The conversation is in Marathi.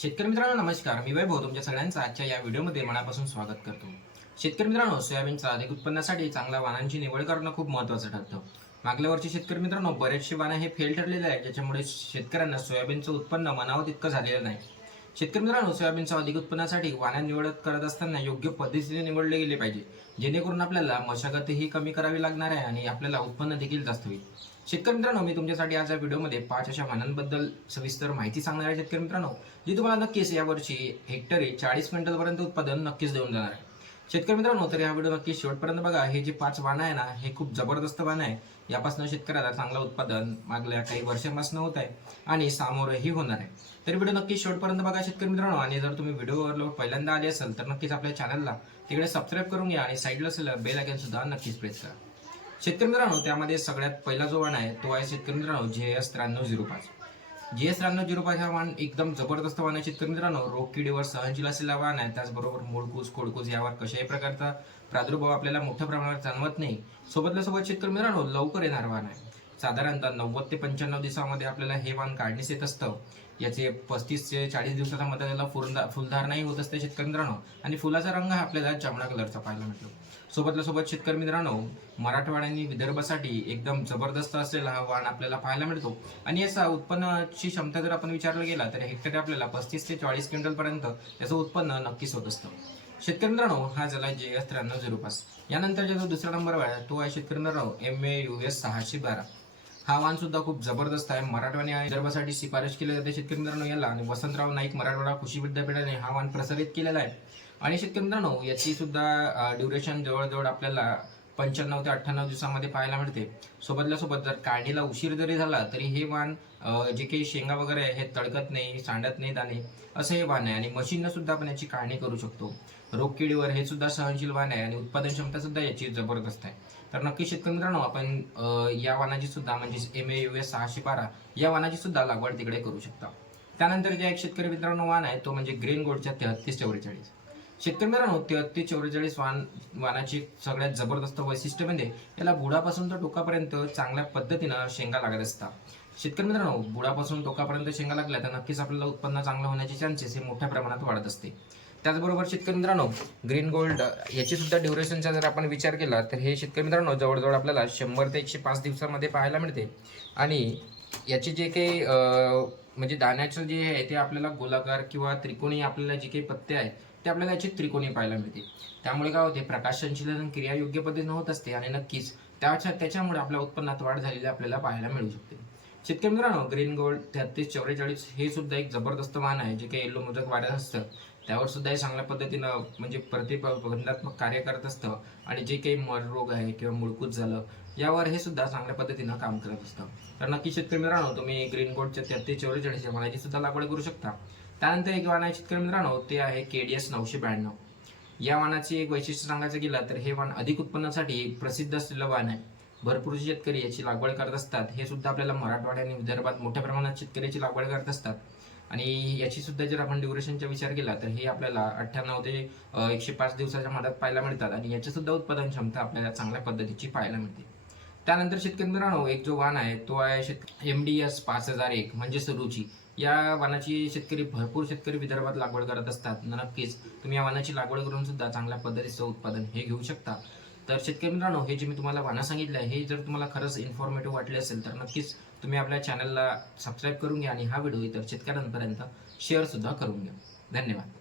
शेतकरी मित्रांनो नमस्कार. मी वैभव तुमच्या सगळ्यांचं आजच्या या व्हिडिओमध्ये मनापासून स्वागत करतो. शेतकरी मित्रांनो सोयाबीनचा अधिक उत्पन्नासाठी चांगल्या वाणांची निवड करणं खूप महत्त्वाचं ठरतं. मागल्या वर्षी शेतकरी मित्रांनो बरेचसे वाणं हे फेल ठरलेले आहेत ज्याच्यामुळे शेतकऱ्यांना सोयाबीनचं उत्पन्न मनावं तितकं झालेलं नाही. शेतकरी मित्रांनो सोयाबीनच्या अधिक उत्पन्नासाठी वाण्या निवडत करत असताना योग्य पद्धतीने निवडले गेले पाहिजे. जेणेकरून आपल्याला मशागतही कमी करावी लागणार आहे आणि आपल्याला उत्पन्न देखील जास्त होईल. शेतकरी मित्रांनो मी तुमच्यासाठी आज या व्हिडिओमध्ये पाच अशा वाहनांबद्दल सविस्तर माहिती सांगणार आहे. शेतकरी मित्रांनो जी तुम्हाला नक्कीच यावर्षी हेक्टरी चाळीस क्विंटलपर्यंत उत्पादन नक्कीच देऊन जाणार आहे. शेतकरी मित्रांनो तर या व्हिडिओ नक्की शेवटपर्यंत बघा. हे जे पाच वाणं आहे ना हे खूप जबरदस्त वाहन आहे. यापासून शेतकऱ्याला चांगलं उत्पादन मागल्या काही वर्षांपासून होत आहे आणि सामोरंही होणार आहे. तर व्हिडिओ नक्की शेवटपर्यंत बघा शेतकरी मित्रांनो. आणि जर तुम्ही व्हिडिओवर पहिल्यांदा आले असेल तर नक्कीच आपल्या चॅनलला तिकडे सबस्क्राईब करून घ्या आणि साईडला असेल बेल आयकन सुद्धा नक्कीच प्रेस करा. शेतकरी मित्रांनो त्यामध्ये सगळ्यात पहिला जो वाण आहे तो आहे शेतकरी मित्रांनो जे एस त्र्याण्णव झिरो पाच. जी एस त्र्याण्णव झिरो पाच हा वाण एकदम जबरदस्त वाण आहे शेतकरी मित्रांनो रोग किडीवर सहनशील असलेला वाण आहे त्याचबरोबर मूळकूस खोडकूस यावर कशाही प्रकारचा प्रादुर्भाव आपल्याला मोठ्या प्रमाणावर जाणवत नाही. सोबतल्या सोबत शेतकरी मित्रांनो लवकर येणार वाण आहे साधारणतः नव्वद ते पंच्याण्णव दिवसामध्ये आपल्याला हे वाण काढणीस येत असतं. याचे पस्तीस ते चाळीस दिवसाच्या मध्ये त्याला फुलदा फुलधार नाही होत असते शेतकरी मित्रांनो. आणि फुलाचा रंग हा आपल्याला जांभळा कलरचा पाहायला मिळतो. सोबतल्या सोबत शेतकरी मित्रांनो मराठवाड्यांनी विदर्भासाठी एकदम जबरदस्त असलेला हा वाण आपल्याला पाहायला मिळतो. आणि याचा उत्पन्नाची क्षमता जर आपण विचारला गेला तर हेक्टरी आपल्याला पस्तीस ते चाळीस क्विंटलपर्यंत याचं उत्पन्न नक्कीच होत असतं. शेतकरी मित्रांनो हा झाला जे एस त्र्याण्णव झिरो पाच. यानंतर जो दुसरा नंबर आहे तो आहे शेतकरी मित्रांनो एम ए यू एस सहाशे बारा. हा वाण सुद्धा खूप जबरदस्त आहे. मराठवाणी आणि विदर्भासाठी शिफारस केली जाते. शेतकरी मित्रांनो याला आणि वसंतराव नाईक मराठवाडा कृषी विद्यापीठाने हा वाण प्रसारित केलेला आहे. आणि शेतकरी मित्रांनो याची सुद्धा ड्युरेशन जवळजवळ आपल्याला पंच्याण्णव ते अठ्ठ्याण्णव दिवसामध्ये पाहायला मिळते. सोबतल्या सोबत जर काढणीला उशीर जरी झाला तरी हे वाण जे काही शेंगा वगैरे आहे हे तडकत नाही सांडत नाही दाणे असं हे वाण आहे. आणि मशीननं सुद्धा आपण याची काढणी करू शकतो. रोगकिडीवर हे सुद्धा सहनशील वाण आहे आणि उत्पादन क्षमता सुद्धा याची जबरदस्त आहे. तर नक्की शेतकरी मित्रांनो आपण या वाणाची सुद्धा म्हणजे एम ए यू एस सहाशे बारा या वाणाची सुद्धा लागवड तिकडे करू शकता. त्यानंतर जे एक शेतकरी मित्रांनो वाण आहे तो म्हणजे ग्रीन गोल्डच्या तेहत्तीस चौवेचाळीस. शेतकरी मित्रांनो तेहत्तीस चौवेचाळीस वाण वानाची सगळ्यात जबरदस्त वैशिष्ट्य म्हणजे याला बुडापासून तर टोकापर्यंत चांगल्या पद्धतीनं शेंगा लागत असतात. शेतकरी मित्रांनो बुडापासून टोकापर्यंत शेंगा लागल्या तर नक्कीच आपल्याला उत्पन्न चांगलं होण्याचे चान्सेस हे मोठ्या प्रमाणात वाढत असते. त्याचबरोबर शेतकरी मित्रांनो ग्रीन गोल्ड याची सुद्धा ड्युरेशनचा जर आपण विचार केला तर हे शेतकरी मित्रांनो जवळजवळ आपल्याला शंभर ते एकशे पाच दिवसामध्ये पाहायला मिळते. आणि याचे जे काही म्हणजे दाण्याचं जे आहे ते आपल्याला गोलाकार किंवा त्रिकोणी आपल्याला जे काही पत्ते आहे ते आपल्याला याची त्रिकोणी पाहायला मिळते. त्यामुळे काय होते प्रकाश क्रिया योग्य पद्धतीनं होत असते आणि नक्कीच त्याच्या त्याच्यामुळे आपल्या उत्पन्नात वाढ झालेली आपल्याला पाहायला मिळू शकते. शेतकरी मित्रांनो ग्रीन गोल्ड तेहतीस चौवेचाळीस हे सुद्धा एक जबरदस्त वाहन आहे जे काही येल्लो मोदक वाढत असतं. त्यावर सुद्धा हे चांगल्या पद्धतीनं म्हणजे प्रतिबंधात्मक कार्य करत असतं आणि जे काही मर रोग आहे किंवा मुळकूत झालं यावर हे सुद्धा चांगल्या पद्धतीनं काम करत असतं. तर नक्की शेतकरी मित्रांनो तुम्ही ग्रीन गोल्डच्या तेहतीस चौवेचाळीस या वाहनाची सुद्धा लागवड करू शकता. त्यानंतर एक वाहन आहे शेतकरी मित्रांनो ते आहे के डी एस नऊशे ब्याण्णव. या वाहनाची एक वैशिष्ट्य सांगायचं गेलं तर हे वाहन अधिक उत्पन्नासाठी प्रसिद्ध असलेलं वाहन आहे. भरपूर शेतकरी याची लागवड करत असतात. हे सुद्धा आपल्याला मराठवाडा आणि विदर्भात मोठ्या प्रमाणात शेतकऱ्याची लागवड करत असतात. आणि याची सुद्धा जर आपण ड्युरेशनचा विचार केला तर हे आपल्याला अठ्ठ्याण्णव ते एकशे पाच दिवसाच्या मधात पाहायला मिळतात आणि याची सुद्धा उत्पादन क्षमता आपल्याला चांगल्या पद्धतीची पाहायला मिळते. त्यानंतर शेतकरी मित्रांनो एक जो वाण आहे तो आहे शेत एम डी एस पाच हजार एक म्हणजेच रुची. या वाणाची शेतकरी भरपूर शेतकरी विदर्भात लागवड करत असतात. नक्कीच तुम्ही या वाणाची लागवड करून सुद्धा चांगल्या पद्धतीचं उत्पादन हे घेऊ शकता. तर शेतकरी मित्रांनो हे जे मी तुम्हाला वाणं सांगितलं आहे हे जर तुम्हाला खरंच इन्फॉर्मेटिव्ह वाटले असेल तर नक्कीच तुम्ही आपल्या चॅनलला सबस्क्राईब करून घ्या आणि हा व्हिडिओ इतर शेतकऱ्यांपर्यंत शेअरसुद्धा करून घ्या. धन्यवाद.